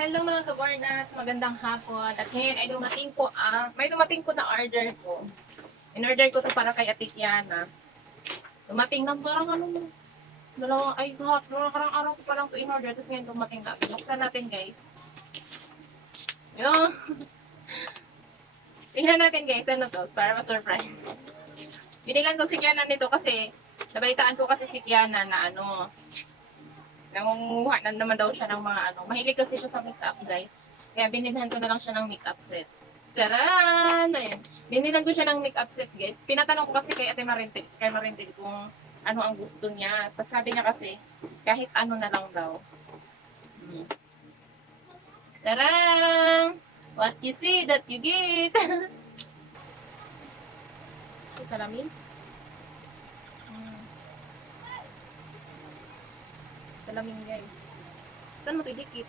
Hello mga kabornat, magandang hapon. At ngayon ay may dumating po na order ko. In-order ko to para kay Ate Kiana. Dumating na parang karang araw ko pa lang to in-order. Tapos ngayon dumating na. Buksan natin guys. Yung, tingnan natin guys, ano to, para ma-surprise. Binilan ko si Kiana nito kasi, nabalitaan ko kasi si Kiana na nangunguha na naman daw siya ng mga Mahilig kasi siya sa makeup, guys. Kaya binilhan ko na lang siya ng makeup set. Tcharan! Ayan. Binilhan ko siya ng makeup set, guys. Pinatanong ko kasi kay kay Marintel kung ano ang gusto niya. Tapos sabi niya kasi, kahit ano na lang daw. Tcharan! What you see, that you get! Salamin? Salamin, guys. Saan mo ito idikit?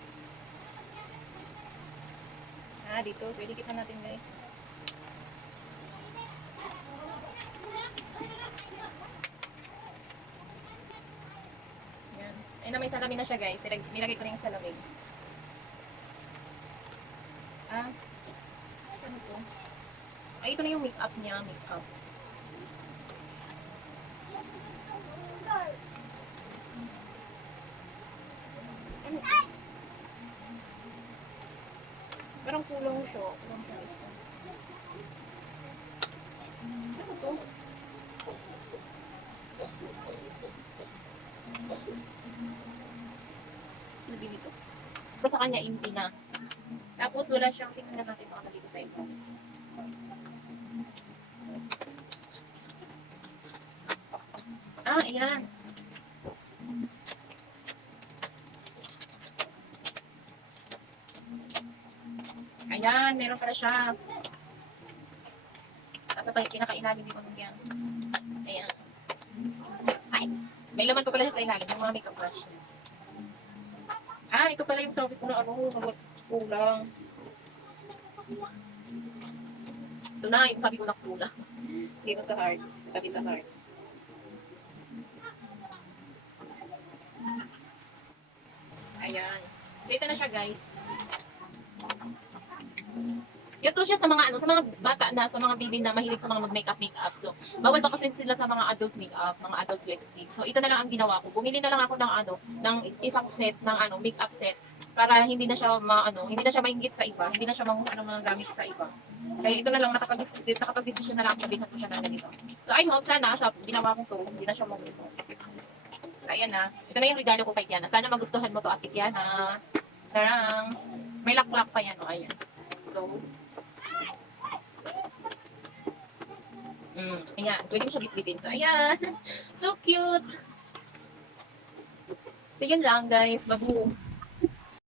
Dito. So, idikitan natin, guys. Yan. Ayun na, may salamin na siya, guys. Nilagay ko na yung salamin. Ano to? Ay, ito na yung makeup niya. Makeup. Ano to? Parang kulang siya. Kulang siya isa. Ano to? Sabi nito. Pero sa kanya, impi na. Tapos wala siyang tingnan natin mga dito sa iba. Ayan. Ayan, meron pala siya. Nasa pinaka-ilalim yung anong yan. Ayan. Ay, may laman pa pala siya sa ilalim, yung mga makeup brush. Ito pala yung sabi ko na kulang. Ito na, yung sabi ko na kulang. Dito sa heart. Tabi sa heart. Ayan. So, ito na siya, guys. Ito siya sa mga bata na, sa mga baby na mahilig sa mga mag-makeup. So, bawal pa kasi sila sa mga adult makeup, mga adult lipstick. So, ito na lang ang ginawa ko. Bumili na lang ako ng isang set ng makeup set para hindi na siya hindi na siya maingit sa iba, hindi na siya manguha ng mga gamit sa iba. Kaya ito na lang nakapag-decision na lang kung bilhan ko siya ng ganito. So, I hope sana sa ginawa ko to, hindi na siya manguha. So, ayan na. Ito na yung regalo ko kay Kiana. Sana magustuhan mo to, Ate Kiana. Tarang. May laklak pa yan, ayan. So, ayan, pwede mo siya bitbitin. So, ayan. So cute. So, yun lang, guys. Babu.